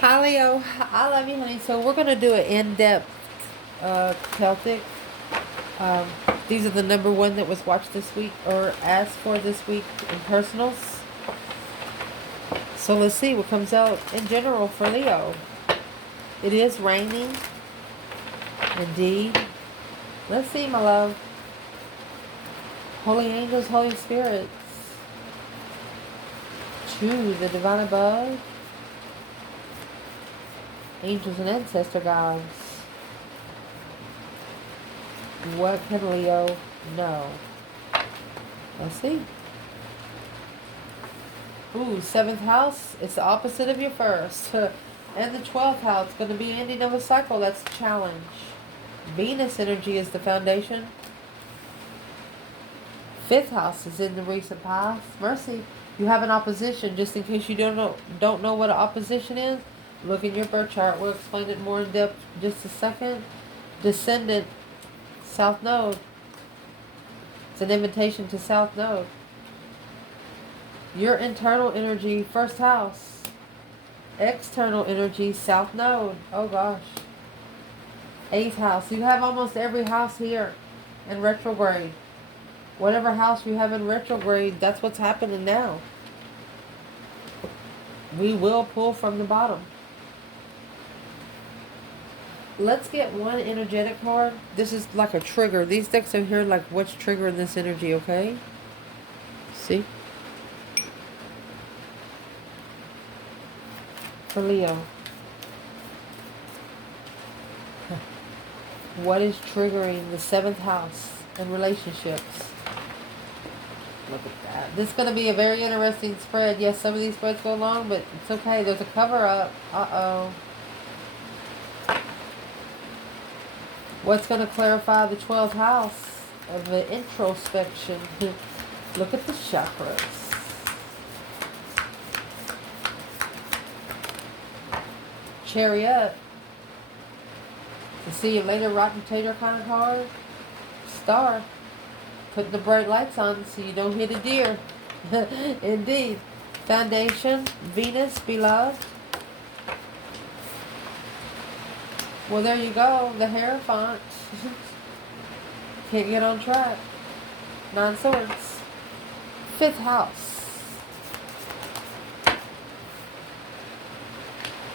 Hi Leo, I love you, honey. So we're gonna do an in-depth Celtic. Um, these are the number one that was watched this week or asked for this week in personals. So let's see what comes out in general for Leo. It is raining, indeed. Let's see, my love. Holy angels, holy spirits. Choose the divine above. Angels and ancestor guides. What can Leo know? Let's see. Ooh, seventh house. It's the opposite of your first. And the 12th house. Going to be ending of a cycle. That's a challenge. Venus energy is the foundation. Fifth house is in the recent past. Mercy. You have an opposition. Just in case you don't know what an opposition is, look in your birth chart. We'll explain it more in depth in just a second. Descendant. South Node. It's an invitation to South Node. Your internal energy, first house. External energy, South Node. Oh gosh. Eighth house. You have almost every house here in retrograde. Whatever house you have in retrograde, that's what's happening now. We will pull from the bottom. Let's get one energetic card. This is like a trigger. These decks are here like what's triggering this energy, okay? See? For Leo. What is triggering the seventh house in relationships? Look at that. This is going to be a very interesting spread. Yes, some of these spreads go long, but it's okay. There's a cover up. Uh-oh. What's going to clarify the 12th house of the introspection? Look at the chakras. Chariot. The see you later rotten tater kind of card. Star. Put the bright lights on so you don't hit a deer. Indeed. Foundation. Venus, beloved. Well, there you go. The Hierophant. Can't get on track. Nine Swords. Fifth house.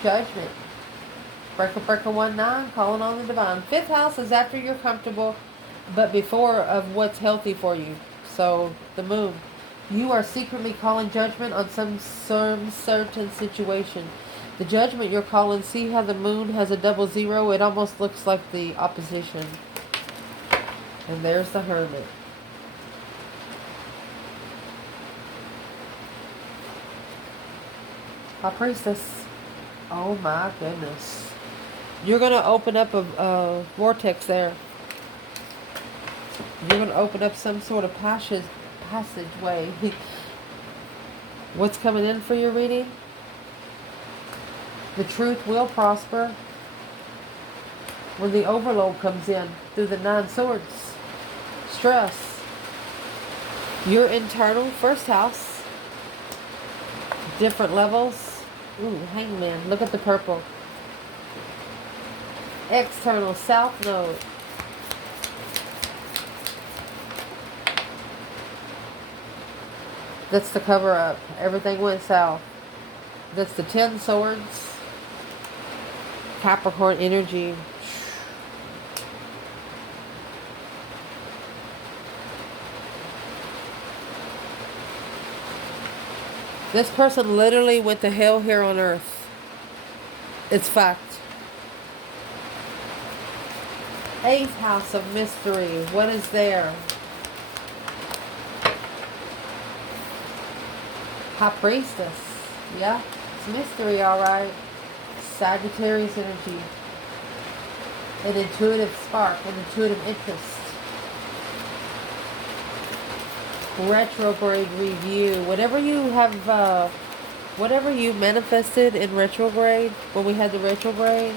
Judgment. Breaker 1-9. Calling on the divine. Fifth house is after you're comfortable, but before of what's healthy for you. So, the moon. You are secretly calling judgment on some certain situation. The judgment you're calling, see how the moon has a double zero? It almost looks like the opposition. And there's the Hermit. High Priestess. Oh my goodness. You're going to open up a vortex there. You're going to open up some sort of passageway. What's coming in for your reading? The truth will prosper when the overload comes in through the nine swords. Stress. Your internal first house. Different levels. Ooh, hangman. Look at the purple. External south node. That's the cover up. Everything went south. That's the 10 swords. Capricorn energy. This person literally went to hell here on earth. It's fact. Eighth house of mystery. What is there? High Priestess. Yeah, it's mystery, alright. Sagittarius energy. An intuitive spark, an intuitive interest. Retrograde review. Whatever you have, whatever you manifested in retrograde, when we had the retrograde,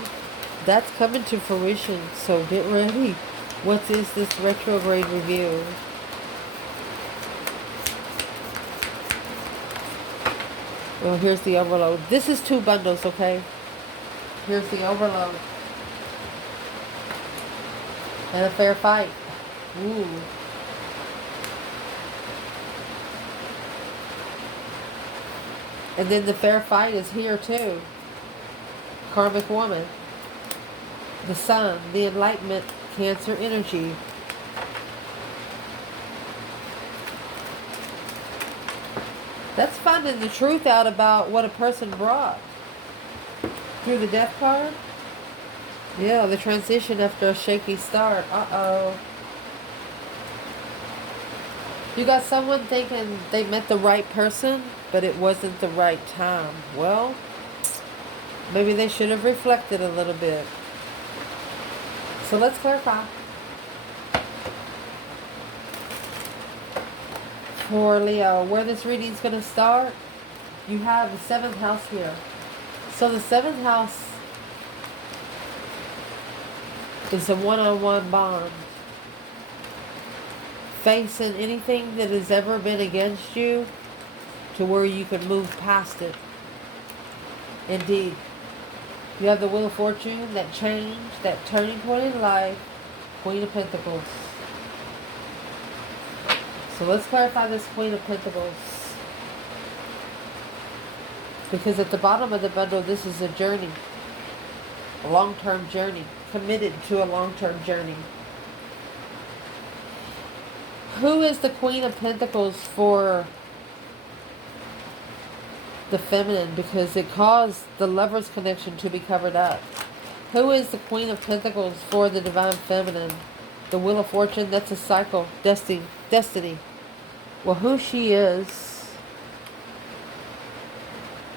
that's coming to fruition. So get ready. What is this retrograde review? Well, here's the overload. This is 2 bundles, okay? Here's the overload. And a fair fight. Ooh. And then the fair fight is here too. Karmic woman. The sun, the enlightenment, Cancer energy. That's finding the truth out about what a person brought. Through the death card? Yeah, the transition after a shaky start. Uh-oh. You got someone thinking they met the right person, but it wasn't the right time. Well, maybe they should have reflected a little bit. So let's clarify. For Leo, where this reading is going to start, you have the 7th house here. So the 7th house is a one-on-one bond. Facing anything that has ever been against you to where you can move past it. Indeed. You have the Wheel of Fortune, that change, that turning point in life, Queen of Pentacles. So let's clarify this Queen of Pentacles. Because at the bottom of the bundle, this is a journey. A long-term journey. Committed to a long-term journey. Who is the Queen of Pentacles for the feminine? Because it caused the Lover's connection to be covered up. Who is the Queen of Pentacles for the Divine Feminine? The Wheel of Fortune, that's a cycle. Destiny. Well, who she is,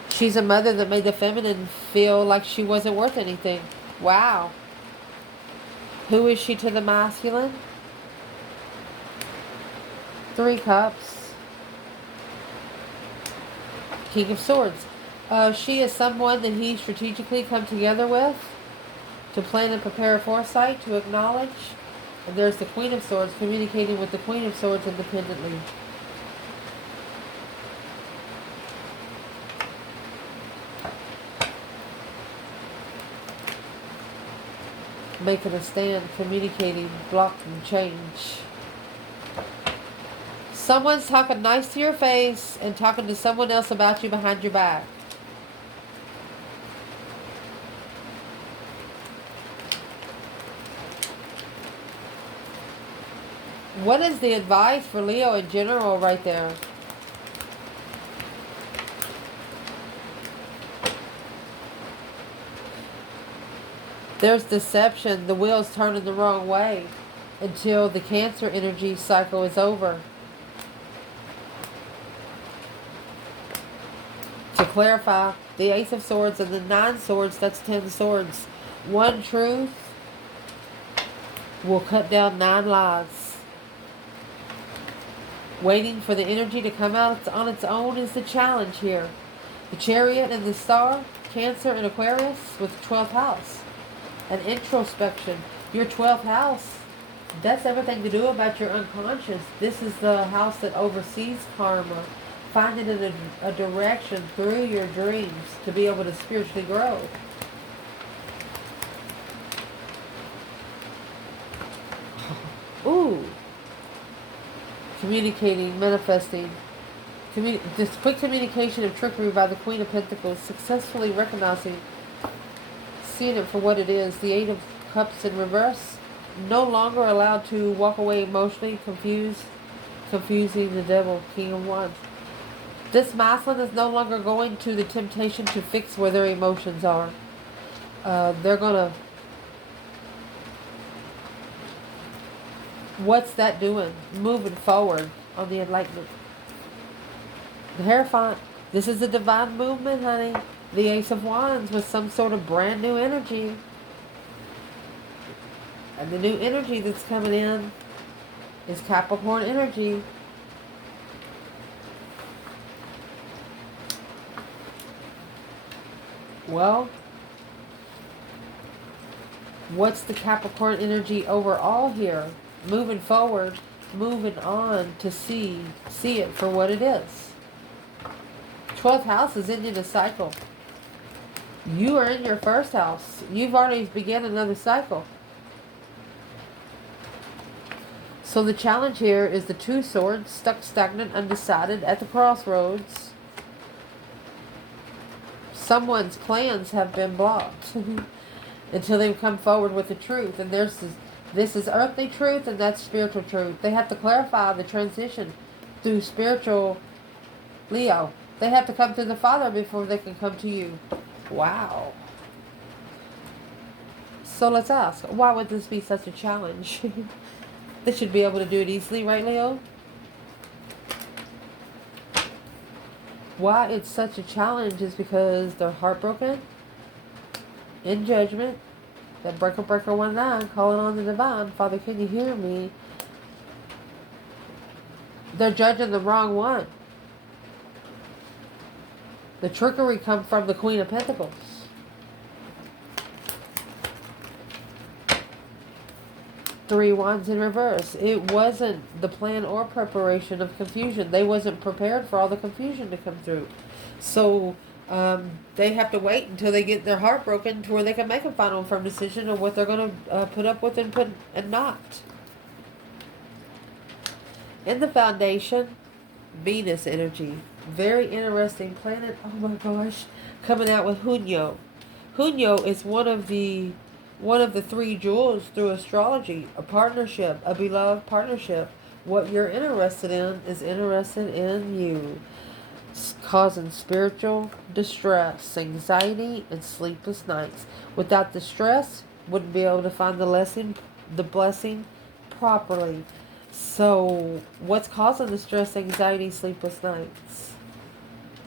she's a mother that made the feminine feel like she wasn't worth anything. Wow. Who is she to the masculine? 3 Cups. King of Swords. She is someone that he strategically come together with to plan and prepare a foresight, to acknowledge. And there's the Queen of Swords communicating with the Queen of Swords independently. Making a stand, communicating, blocking change. Someone's talking nice to your face and talking to someone else about you behind your back. What is the advice for Leo in general right there? There's deception. The wheel's turning the wrong way until the Cancer energy cycle is over. To clarify, the Ace of Swords and the 9 Swords, that's 10 swords. One truth will cut down 9 lies. Waiting for the energy to come out on its own is the challenge here. The Chariot and the Star, Cancer and Aquarius with the 12th house. An introspection. Your 12th house, that's everything to do about your unconscious. This is the house that oversees karma. Finding a direction through your dreams to be able to spiritually grow. Ooh. Communicating, manifesting. This quick communication of trickery by the Queen of Pentacles. Successfully recognizing, seeing it for what it is. The 8 of Cups in reverse. No longer allowed to walk away emotionally confused. Confusing the devil. King of Wands. This masculine is no longer going to the temptation to fix where their emotions are. They're going to... What's that doing? Moving forward on the enlightenment. The Hierophant. This is a divine movement, honey. The Ace of Wands with some sort of brand new energy. And the new energy that's coming in is Capricorn energy. Well, what's the Capricorn energy overall here? Moving forward, moving on to see it for what it is. 12th house is ending a cycle. You are in your first house. You've already begun another cycle. So the challenge here is the two swords, stuck, stagnant, undecided at the crossroads. Someone's plans have been blocked until they come forward with the truth. And this is earthly truth and that's spiritual truth. They have to clarify the transition through spiritual Leo. They have to come to the Father before they can come to you. Wow. So let's ask, why would this be such a challenge? They should be able to do it easily, right, Leo? Why it's such a challenge is because they're heartbroken, in judgment. That breaker 19, calling on the divine. Father, can you hear me? They're judging the wrong one. The trickery comes from the Queen of Pentacles. Three Wands in reverse. It wasn't the plan or preparation of confusion. They wasn't prepared for all the confusion to come through. So they have to wait until they get their heart broken to where they can make a final firm decision of what they're going to put up with and not. In the foundation, Venus energy. Very interesting planet. Oh my gosh. Coming out with Junio. Junio is one of the three jewels through astrology. A partnership, a beloved partnership. What you're interested in is interested in you. It's causing spiritual distress, anxiety, and sleepless nights. Without the stress, wouldn't be able to find the blessing properly. So, what's causing the stress, anxiety, sleepless nights?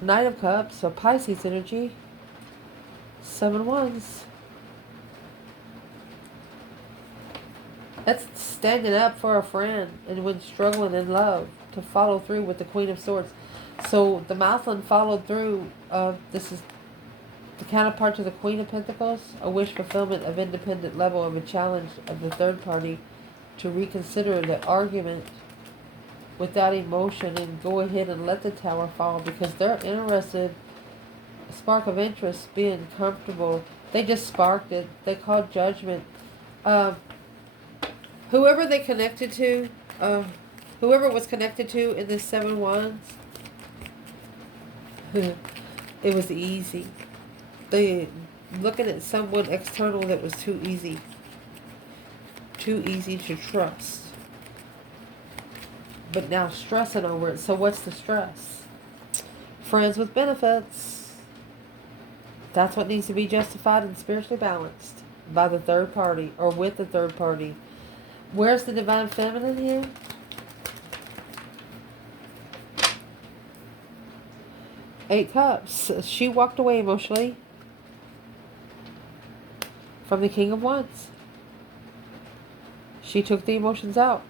Knight of Cups, so Pisces energy. 7 Wands. That's standing up for a friend and when struggling in love to follow through with the Queen of Swords. So the Mouthlin followed through. This is the counterpart to the Queen of Pentacles. A wish fulfillment of independent level of a challenge of the third party to reconsider the argument without emotion and go ahead and let the tower fall because they're interested. A spark of interest, being comfortable. They just sparked it. They called judgment. Whoever they connected to, whoever was connected to in this 7 Wands, it was easy. They looking at someone external that was too easy to trust. But now stressing over it. So what's the stress? Friends with benefits. That's what needs to be justified and spiritually balanced by the third party or with the third party. Where's the divine feminine here? Eight Cups. She walked away emotionally from the King of Wands. She took the emotions out.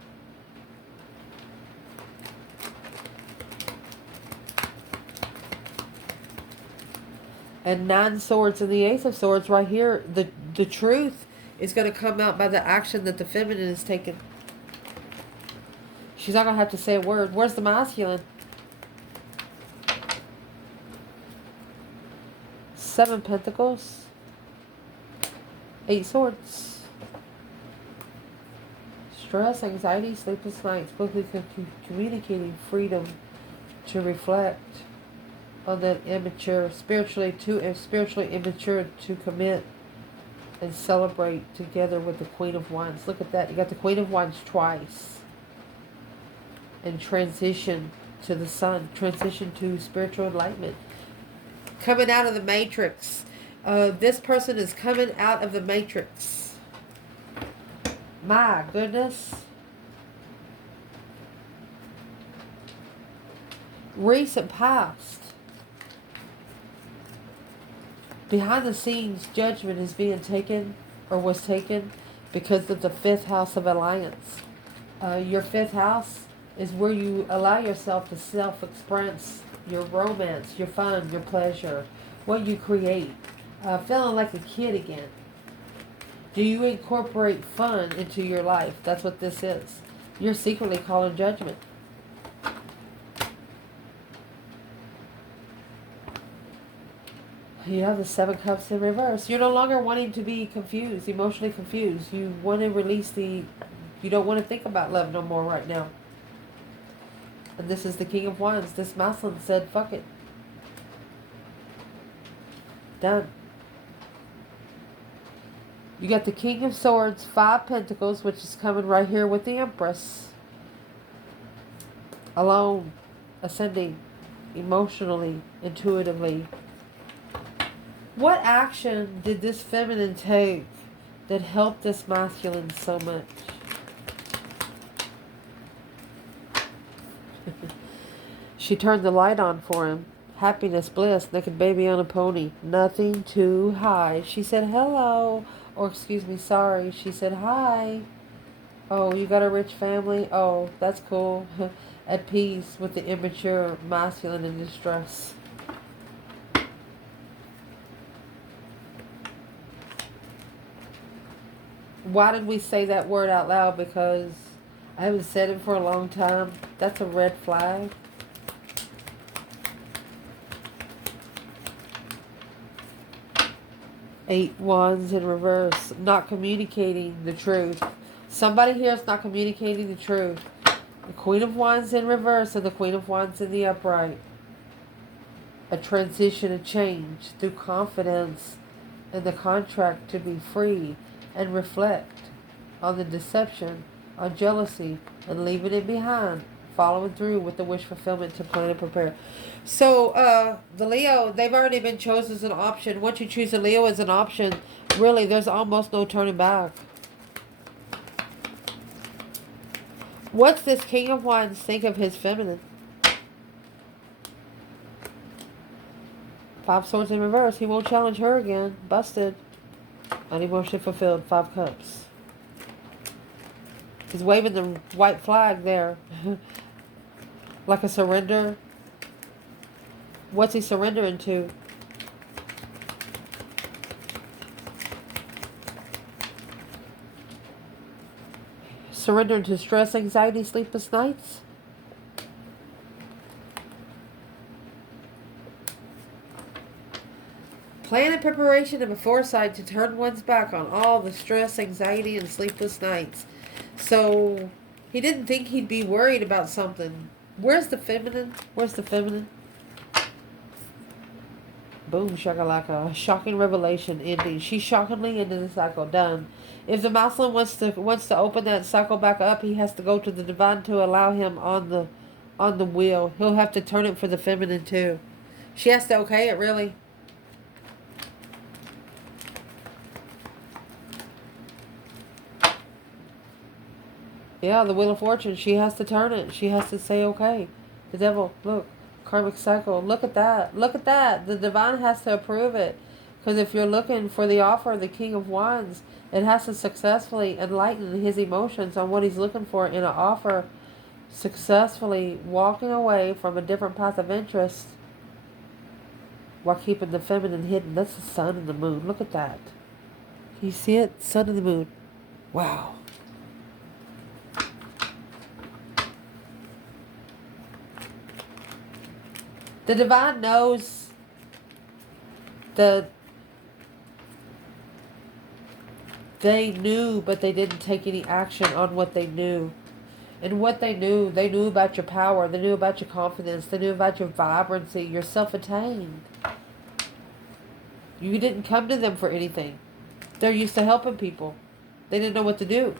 And 9 Swords and the Ace of Swords right here. The truth is going to come out by the action that the feminine is taking. She's not going to have to say a word. Where's the masculine? 7 Pentacles. 8 Swords. Stress, anxiety, sleepless nights. Quickly communicating freedom to reflect on that immature, spiritually immature to commit and celebrate together with the Queen of Wands. Look at that. You got the Queen of Wands twice. And transition to the sun. Transition to spiritual enlightenment. Coming out of the matrix. This person is coming out of the matrix. My goodness. Recent past. Behind the scenes, judgment is being taken or was taken because of the 5th house of alliance. Your 5th house is where you allow yourself to self-express your romance, your fun, your pleasure, what you create. Feeling like a kid again. Do you incorporate fun into your life? That's what this is. You're secretly calling judgment. Yeah, the Seven Cups in reverse. You're no longer wanting to be confused, emotionally confused. You want to release the... You don't want to think about love no more right now. And this is the King of Wands. This masculine said, fuck it. Done. You got the King of Swords, 5 Pentacles, which is coming right here with the Empress. Alone, ascending, emotionally, intuitively. What action did this feminine take that helped this masculine so much? She turned the light on for him. Happiness, bliss, naked baby on a pony. Nothing too high. She said hello. Or excuse me, sorry. She said hi. Oh, you got a rich family? Oh, that's cool. At peace with the immature masculine in distress. Why did we say that word out loud? Because I haven't said it for a long time. That's a red flag. Eight Wands in reverse. Not communicating the truth. Somebody here is not communicating the truth. The Queen of Wands in reverse and the Queen of Wands in the upright. A transition, a change through confidence in the contract to be free and reflect on the deception, on jealousy, and leaving it behind. Following through with the wish fulfillment to plan and prepare. So, the Leo, they've already been chosen as an option. Once you choose a Leo as an option, really, there's almost no turning back. What's this King of Wands think of his feminine? 5 Swords in reverse. He won't challenge her again. Busted. Unemotionally fulfilled. 5 Cups. He's waving the white flag there. Like a surrender. What's he surrendering to? Surrendering to stress, anxiety, sleepless nights? Plan and preparation and a foresight to turn one's back on all the stress, anxiety, and sleepless nights. So, he didn't think he'd be worried about something. Where's the feminine? Where's the feminine? Boom, shakalaka. Shocking revelation ending. She shockingly ended the cycle. Done. If the masculine wants to open that cycle back up, he has to go to the divine to allow him on the wheel. He'll have to turn it for the feminine too. She has to okay it, really. Yeah, the Wheel of Fortune. She has to turn it. She has to say okay. The devil, look. Karmic cycle. Look at that. Look at that. The divine has to approve it. Because if you're looking for the offer of the King of Wands, it has to successfully enlighten his emotions on what he's looking for in an offer. Successfully walking away from a different path of interest while keeping the feminine hidden. That's the sun and the moon. Look at that. Can you see it? Sun and the moon. Wow. The divine knows that they knew, but they didn't take any action on what they knew. And what they knew about your power. They knew about your confidence. They knew about your vibrancy, your self-attained. You didn't come to them for anything. They're used to helping people. They didn't know what to do.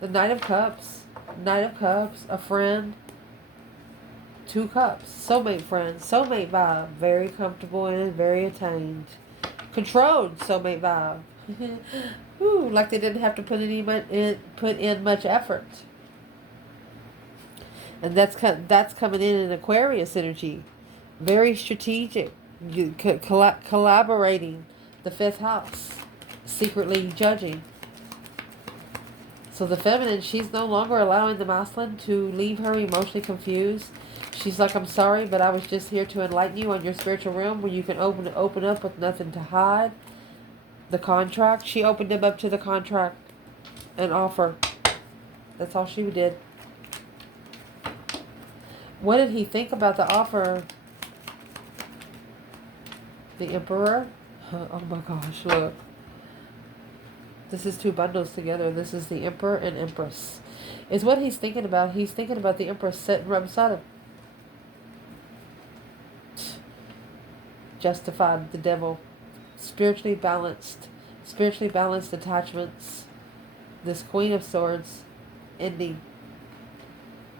The Knight of Cups, a friend, 2 Cups, soulmate friend, soulmate vibe, very comfortable and very attained. Controlled soulmate vibe. Ooh, like they didn't have to put in much effort. And that's coming in Aquarius energy. Very strategic. Collaborating. The 5th house. Secretly judging. So the feminine, she's no longer allowing the masculine to leave her emotionally confused. She's like, I'm sorry, but I was just here to enlighten you on your spiritual realm where you can open up with nothing to hide. The contract. She opened him up to the contract and offer. That's all she did. What did he think about the offer? The Emperor. Oh my gosh, look. This is two bundles together. This is the Emperor and Empress. Is what he's thinking about. He's thinking about the Empress sitting right beside him. Justified the devil. Spiritually balanced. Spiritually balanced attachments. This Queen of Swords ending.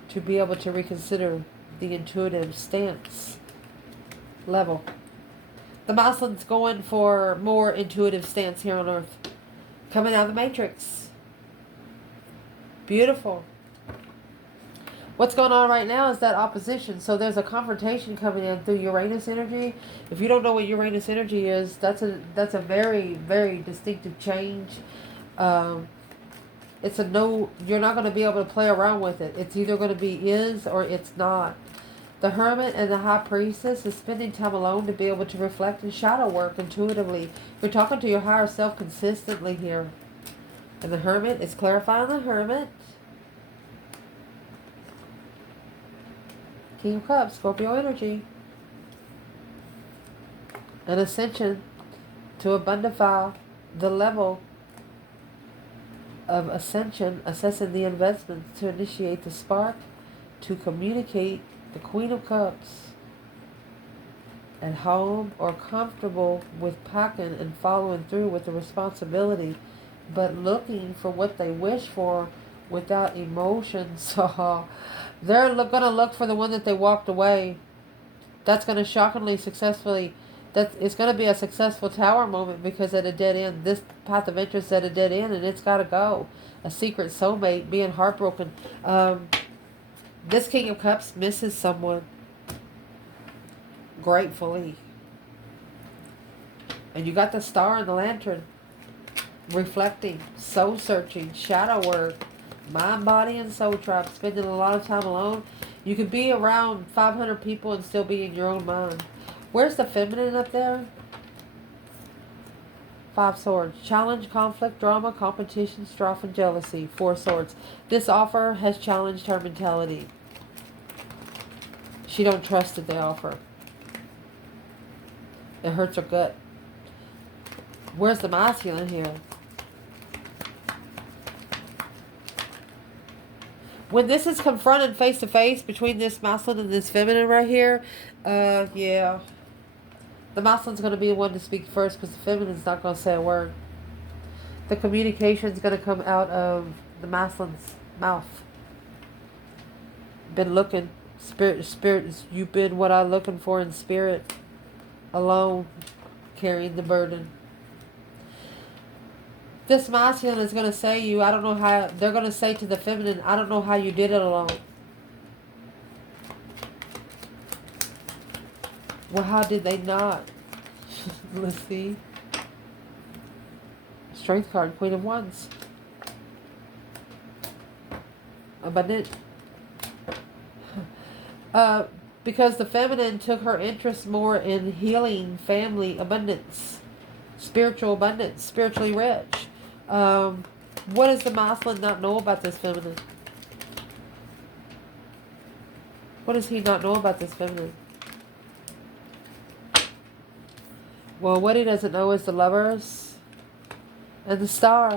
To be able to reconsider the intuitive stance level. The Muslim's going for more intuitive stance here on Earth. Coming out of the Matrix. Beautiful. What's going on right now is that opposition. So there's a confrontation coming in through Uranus energy. If you don't know what Uranus energy is, that's a very, very distinctive change. It's a no, you're not going to be able to play around with it. It's either going to be is or it's not. The Hermit and the High Priestess is spending time alone to be able to reflect and shadow work intuitively. You're talking to your higher self consistently here. And the Hermit is clarifying the Hermit. King of Cups, Scorpio energy. An ascension to abundify the level of ascension, assessing the investments to initiate the spark, to communicate. The Queen of Cups, at home or comfortable with packing and following through with the responsibility, but looking for what they wish for without emotion. So they're going to look for the one that they walked away. That's going to shockingly successfully, it's going to be a successful tower moment because at a dead end, this path of interest at a dead end, and it's got to go. A secret soulmate, being heartbroken. This King of Cups misses someone gratefully. And you got the Star and the Lantern. Reflecting, soul searching, shadow work, mind, body, and soul tribe. Spending a lot of time alone. You can be around 500 people and still be in your own mind. Where's the feminine up there? 5 swords. Challenge, conflict, drama, competition, strife, and jealousy. 4 swords. This offer has challenged her mentality. She don't trust the offer. It hurts her gut. Where's the masculine here? When this is confronted face to face between this masculine and this feminine right here, yeah. The masculine's going to be the one to speak first because the feminine's not going to say a word. The communication's going to come out of the masculine's mouth. Been looking. Spirit, you've been what I'm looking for in spirit. Alone, carrying the burden. This masculine is going to say you, I don't know how, they're going to say to the feminine, I don't know how you did it alone. Well, how did they not? Let's see. Strength card, Queen of Wands. Abundant. Because the feminine took her interest more in healing, family, abundance, spiritual abundance, spiritually rich. What does the masculine not know about this feminine? What does he not know about this feminine? Well, what he doesn't know is the Lovers and the Star.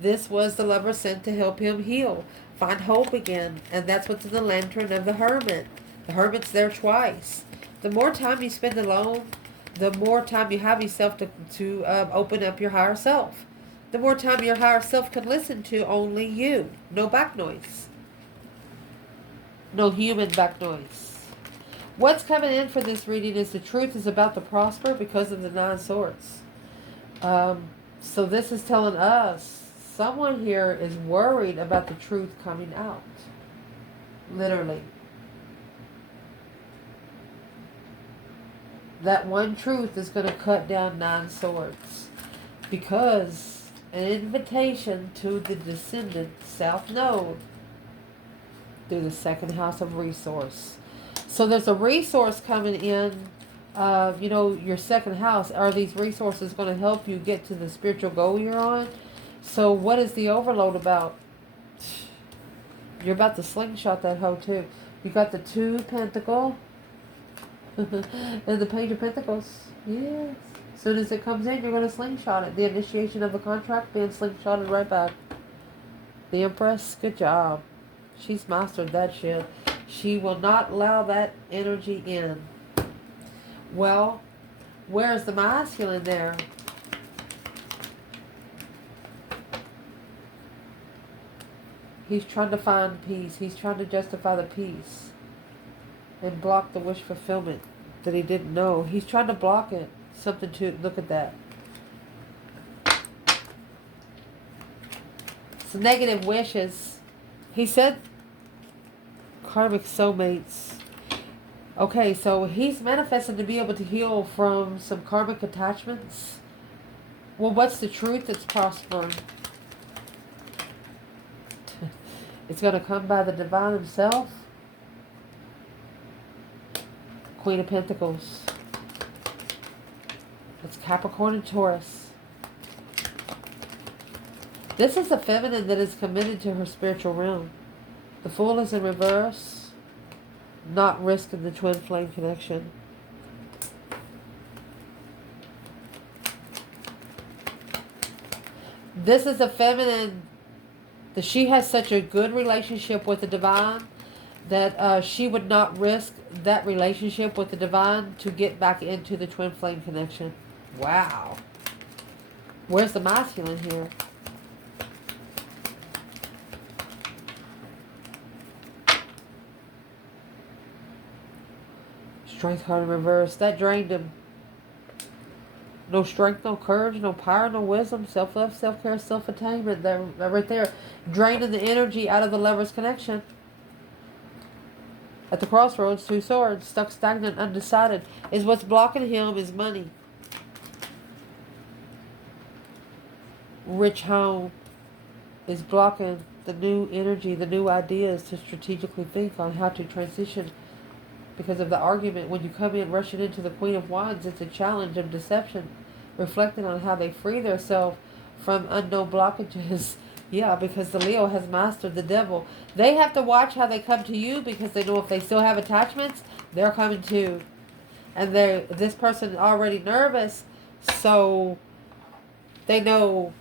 This was the Lover sent to help him heal, find hope again. And that's what's in the Lantern of the Hermit. The Hermit's there twice. The more time you spend alone, the more time you have yourself to open up your higher self. The more time your higher self can listen to only you. No back noise. No human back noise. What's coming in for this reading is the truth is about to prosper because of the 9 swords. So this is telling us someone here is worried about the truth coming out. Literally. That one truth is going to cut down 9 swords. Because an invitation to the descendant South Node through the 2nd house of resource. So there's a resource coming in, your 2nd house. Are these resources going to help you get to the spiritual goal you're on? So what is the overload about? You're about to slingshot that hoe too. You got the 2 Pentacle and the Page of Pentacles. Yes. As soon as it comes in, you're going to slingshot it. The initiation of the contract being slingshotted right back. The Empress, good job. She's mastered that shit. She will not allow that energy in. Well, where's the masculine there? He's trying to find peace. He's trying to justify the peace and block the wish fulfillment that he didn't know. He's trying to block it. Something to look at that. Some negative wishes. He said karmic soulmates. Okay, so he's manifesting to be able to heal from some karmic attachments. Well, what's the truth that's prospering? It's going to come by the divine himself. Queen of Pentacles. It's Capricorn and Taurus. This is a feminine that is committed to her spiritual realm. The Fool is in reverse. Not risking the twin flame connection. This is a feminine that she has such a good relationship with the divine that she would not risk that relationship with the divine to get back into the twin flame connection. Wow. Where's the masculine here? Strength card in reverse. That drained him. No strength, no courage, no power, no wisdom, self-love, self-care, self-attainment. That right there. Draining the energy out of the lover's connection. At the crossroads, 2 swords. Stuck, stagnant, undecided. Is what's blocking him is money. Rich home is blocking the new energy, the new ideas to strategically think on how to transition. Because of the argument, when you come in rushing into the Queen of Wands, it's a challenge of deception, reflecting on how they free themselves from unknown blockages. Yeah, because the Leo has mastered the devil. They have to watch how they come to you because they know if they still have attachments, they're coming too. And this person is already nervous, so they know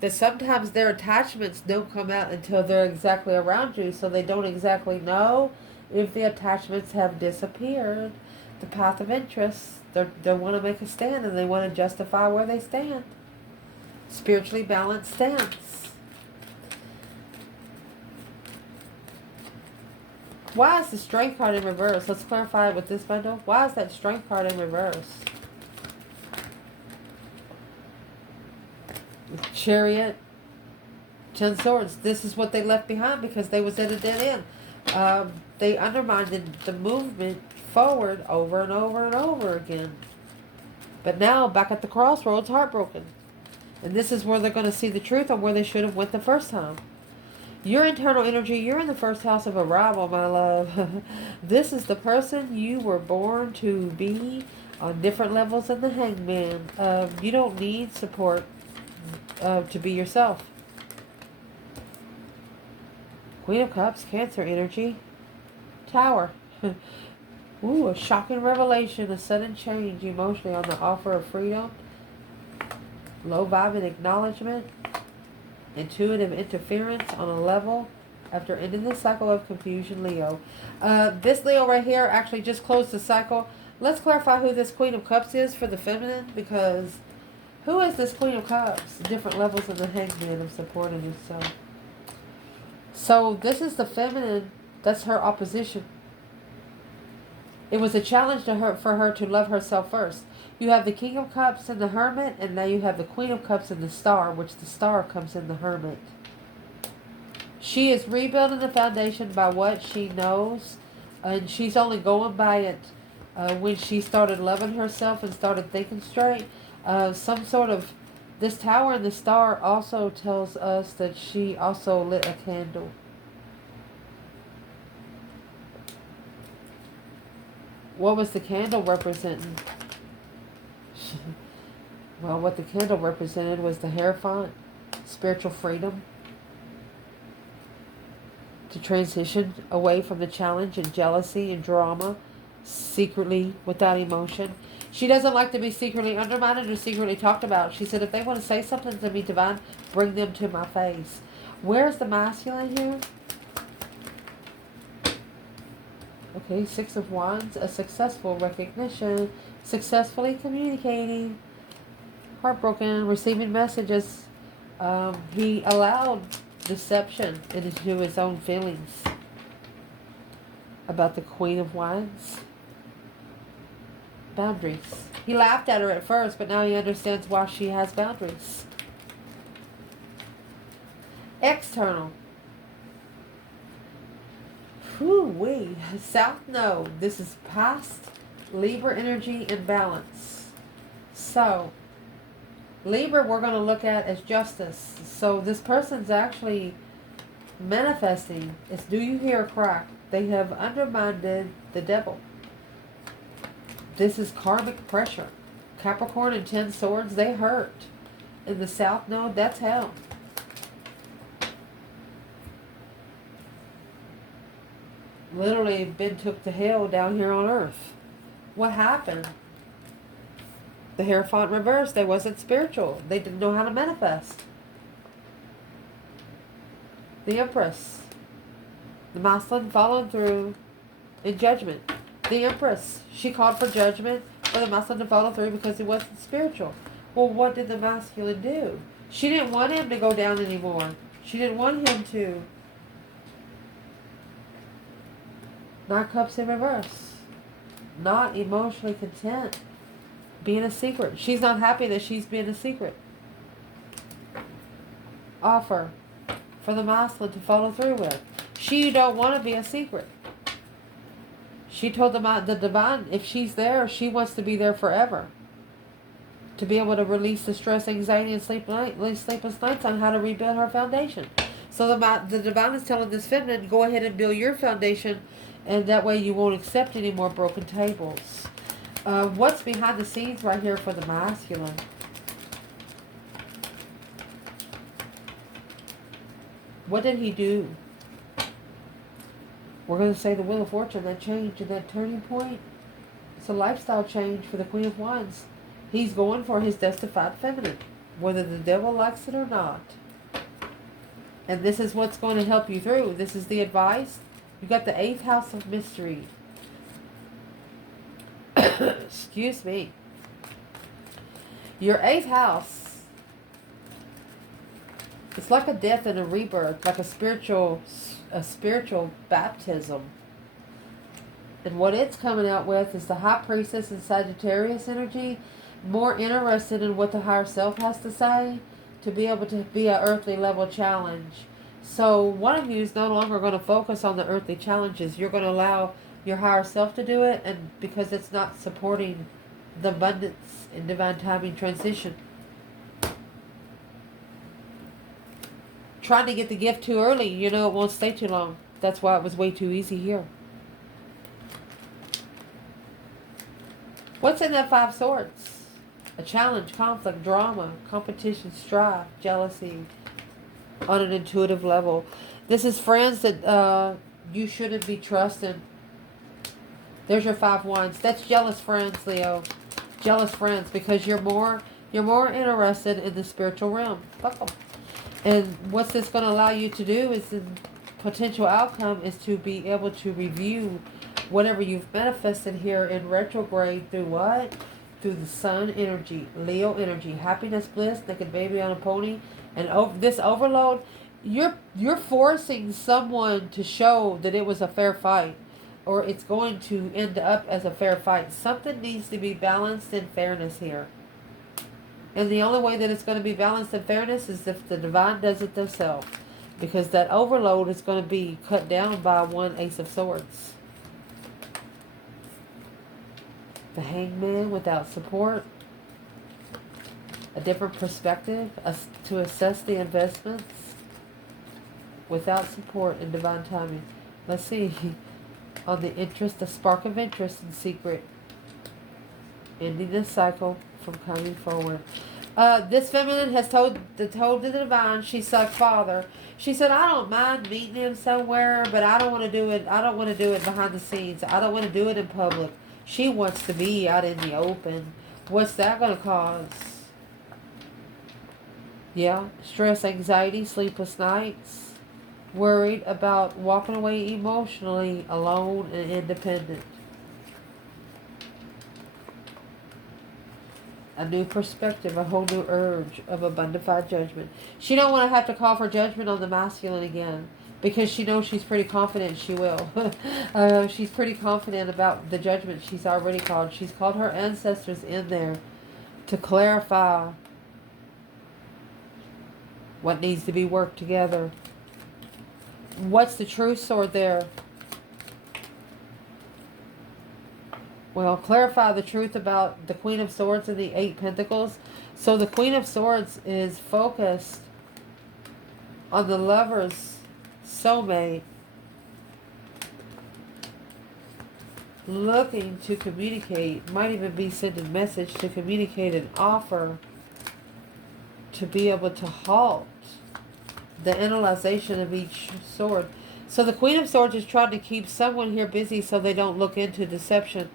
that sometimes their attachments don't come out until they're exactly around you, so they don't exactly know if the attachments have disappeared. The path of interest, they want to make a stand and they want to justify where they stand. Spiritually balanced stance. Why is the strength card in reverse? Let's clarify it with this bundle. Why is that strength card in reverse? Chariot, 10 swords. This is what they left behind because they was at a dead end. They undermined the movement forward over and over and over again. But now, back at the crossroads, heartbroken. And this is where they're going to see the truth on where they should have went the first time. Your internal energy, you're in the first house of arrival, my love. This is the person you were born to be on different levels than the hangman. You don't need support to be yourself. Queen of Cups, Cancer energy. Tower. Ooh, a shocking revelation, a sudden change emotionally on the offer of freedom. Low vibing acknowledgement. Intuitive interference on a level after ending the cycle of confusion, Leo. This Leo right here actually just closed the cycle. Let's clarify who this Queen of Cups is for the feminine, because who is this Queen of Cups? Different levels of the hangman of supporting yourself. So this is the feminine. That's her opposition. It was a challenge to her for her to love herself first. You have the King of Cups and the Hermit, and now you have the Queen of Cups and the Star, which the Star comes in the Hermit. She is rebuilding the foundation by what she knows, and she's only going by it when she started loving herself and started thinking straight. Some sort of, this Tower and the Star also tells us that she also lit a candle. What was the candle representing? Well, what the candle represented was the Hierophant, spiritual freedom, to transition away from the challenge and jealousy and drama, secretly without emotion. She doesn't like to be secretly undermined or secretly talked about. She said, if they want to say something to me, divine, bring them to my face. Where's the masculine here? Okay, Six of Wands, a successful recognition, successfully communicating, heartbroken, receiving messages. He allowed deception into his own feelings about the Queen of Wands. Boundaries. He laughed at her at first, but now he understands why she has boundaries. External. Whoo-wee. South Node. This is past Libra energy and balance. So, Libra we're going to look at as justice. So this person's actually manifesting. It's, do you hear a crack? They have undermined the devil. This is karmic pressure. Capricorn and 10 swords, they hurt. In the South Node, that's hell. Literally been took to hell down here on earth. What happened? The Hierophant reversed. They wasn't spiritual. They didn't know how to manifest. The Empress. The masculine followed through in judgment. The Empress. She called for judgment for the masculine to follow through because he wasn't spiritual. Well, what did the masculine do? She didn't want him to go down anymore. She didn't want him to. 9 cups in reverse. Not emotionally content. Being a secret. She's not happy that she's being a secret. Offer for the masculine to follow through with. She don't want to be a secret. She told the divine if she's there, she wants to be there forever. To be able to release the stress, anxiety, and sleepless nights on how to rebuild her foundation. So the divine is telling this feminine, go ahead and build your foundation, and that way you won't accept any more broken tables. What's behind the scenes right here for the masculine? What did he do? We're going to say the Wheel of Fortune, that change and that turning point. It's a lifestyle change for the Queen of Wands. He's going for his justified feminine, whether the devil likes it or not. And this is what's going to help you through. This is the advice. You got the 8th house of mystery. Excuse me. Your 8th house, it's like a death and a rebirth, like a spiritual baptism. And what it's coming out with is the High Priestess and Sagittarius energy, more interested in what the higher self has to say to be able to be an earthly level challenge. So one of you is no longer going to focus on the earthly challenges. You're going to allow your higher self to do it, and because it's not supporting the abundance and divine timing transition. Trying to get the gift too early, you know, it won't stay too long. That's why it was way too easy here. What's in that 5 swords? A challenge, conflict, drama, competition, strife, jealousy on an intuitive level. This is friends that you shouldn't be trusting. There's your 5 wands. That's jealous friends, Leo. Jealous friends, because you're more interested in the spiritual realm. Fuck 'em. And what's this going to allow you to do is the potential outcome is to be able to review whatever you've manifested here in retrograde through what? Through the sun energy, Leo energy, happiness, bliss, naked baby on a pony, and this overload. You're forcing someone to show that it was a fair fight, or it's going to end up as a fair fight. Something needs to be balanced in fairness here. And the only way that it's going to be balanced in fairness is if the divine does it themselves. Because that overload is going to be cut down by one Ace of Swords. The Hangman without support. A different perspective to assess the investments without support and divine timing. Let's see. On the interest, the spark of interest in secret. Ending this cycle from coming forward. This feminine has told the divine, she's like Father. She said, I don't mind meeting him somewhere, but I don't want to do it. I don't want to do it behind the scenes. I don't want to do it in public. She wants to be out in the open. What's that going to cause? Yeah, stress, anxiety, sleepless nights. Worried about walking away emotionally, alone and independent. A new perspective, a whole new urge of abundified judgment. She don't want to have to call for judgment on the masculine again because she knows she's pretty confident she will. She's pretty confident about the judgment she's already called. She's called her ancestors in there to clarify what needs to be worked together. What's the true sword there? Well, clarify the truth about the Queen of Swords and the Eight Pentacles. So the Queen of Swords is focused on the lover's soulmate, looking to communicate, might even be sending message to communicate an offer to be able to halt the analyzation of each sword. So the Queen of Swords is trying to keep someone here busy so they don't look into deception.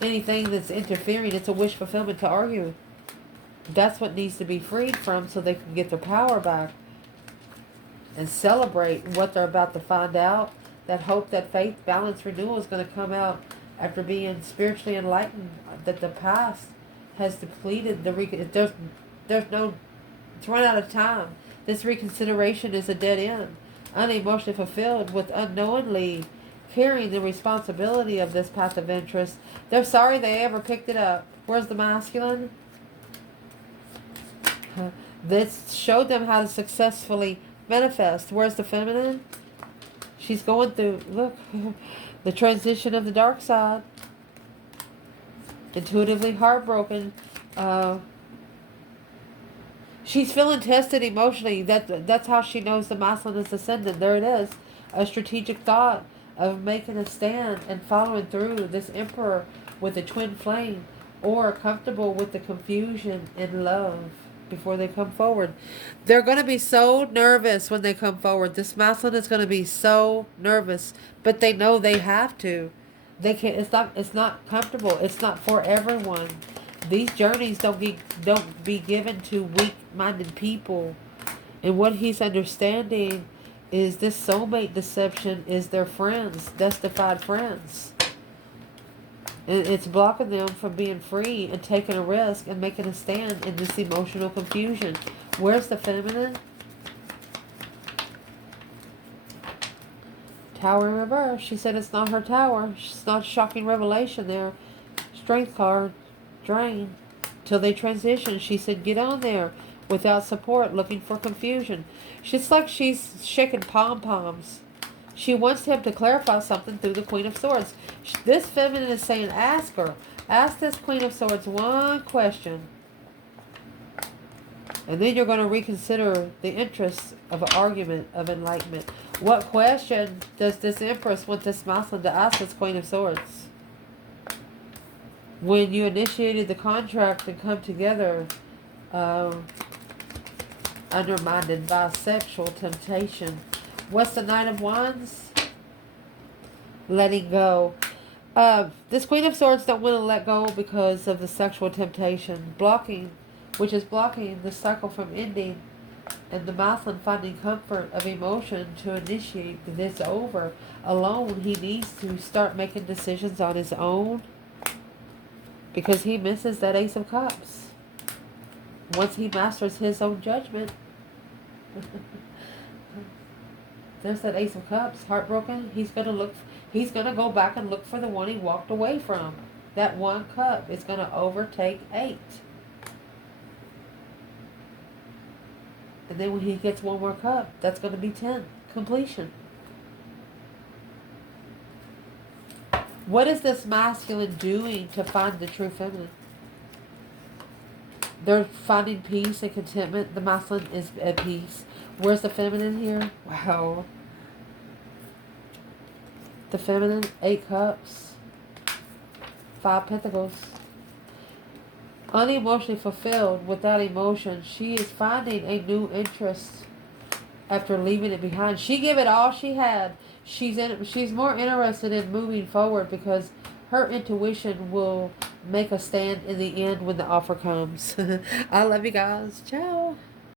Anything that's interfering, it's a wish fulfillment to argue. That's what needs to be freed from so they can get their power back and celebrate what they're about to find out. That hope, that faith, balance, renewal is going to come out after being spiritually enlightened. That the past has depleted there's no, it's run out of time. This reconsideration is a dead end. Unemotionally fulfilled with unknowingly carrying the responsibility of this path of interest. They're sorry they ever picked it up. Where's the masculine? This showed them how to successfully manifest. Where's the feminine? She's going through, look, the transition of the dark side. Intuitively heartbroken. She's feeling tested emotionally. That's how she knows the masculine is ascendant. There it is. A strategic thought of making a stand and following through. This emperor with a twin flame, or comfortable with the confusion and love before they come forward. They're going to be so nervous when they come forward. This masculine is going to be so nervous, but they know they have to. They can't. It's not comfortable. It's not for everyone. These journeys don't be given to weak-minded people. And what he's understanding is this soulmate deception is their friends, justified friends. And it's blocking them from being free and taking a risk and making a stand in this emotional confusion. Where's the feminine? Tower in reverse. She said it's not her tower. It's not a shocking revelation there. Strength card. Drain. Till they transition. She said get on there. Without support, looking for confusion. It's like she's shaking pom-poms. She wants him to clarify something through the Queen of Swords. This feminine is saying, ask her. Ask this Queen of Swords one question. And then you're going to reconsider the interests of an argument of enlightenment. What question does this Empress want this masculine to ask this Queen of Swords? When you initiated the contract and come together, undermined by sexual temptation. What's the Knight of Wands? Letting go. This Queen of Swords don't want to let go because of the sexual temptation. Blocking, which is blocking the cycle from ending. And the masculine finding comfort of emotion to initiate this over. Alone, he needs to start making decisions on his own. Because he misses that Ace of Cups. Once he masters his own judgment. There's that Ace of Cups, heartbroken. He's gonna go back and look for the one he walked away from. That one cup is gonna overtake 8. And then when he gets one more cup, that's gonna be 10. Completion. What is this masculine doing to find the true feminine? They're finding peace and contentment. The masculine is at peace. Where's the feminine here? Wow. The feminine, 8 cups. 5 pentacles. Unemotionally fulfilled, without emotion. She is finding a new interest after leaving it behind. She gave it all she had. She's more interested in moving forward because her intuition will make a stand in the end when the offer comes. I love you guys. Ciao.